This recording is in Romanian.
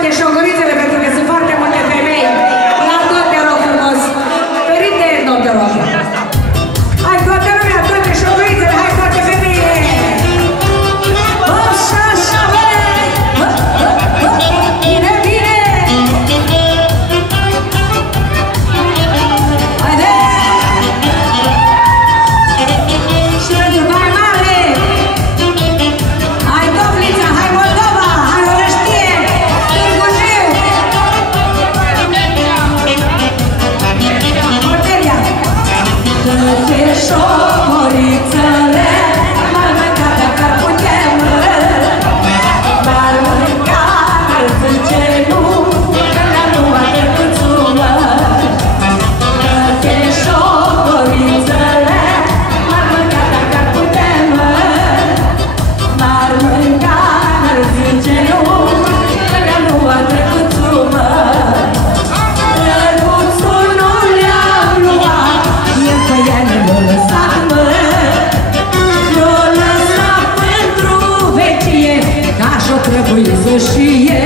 toate șogorițele, pentru că sunt foarte multe femei. La tot, te rog frumos. Părinte, nu te rog. Hai, toată lumea, toate șogorițele, hai, toate femeile. Așa, așa, bine, bine. Haide! Și pentru Baia Mare. Hai, Doblița, hai, Moldova, hai, Orăștie, Târgu Jiu. Porteria. Toate șogorițele m-ar mânca dacă ar putem, m-ar mânca, ar zice nu, că le-am luat de puțumă. Toate șogorițele m-ar mânca dacă ar putem, m-ar mânca, ar zice nu, că le-am luat de puțumă. Drăguțul nu le-am luat, e că ea ne l-a lăsat, mă. L-a lăsat pentru vecie, că așa trebuie să știe.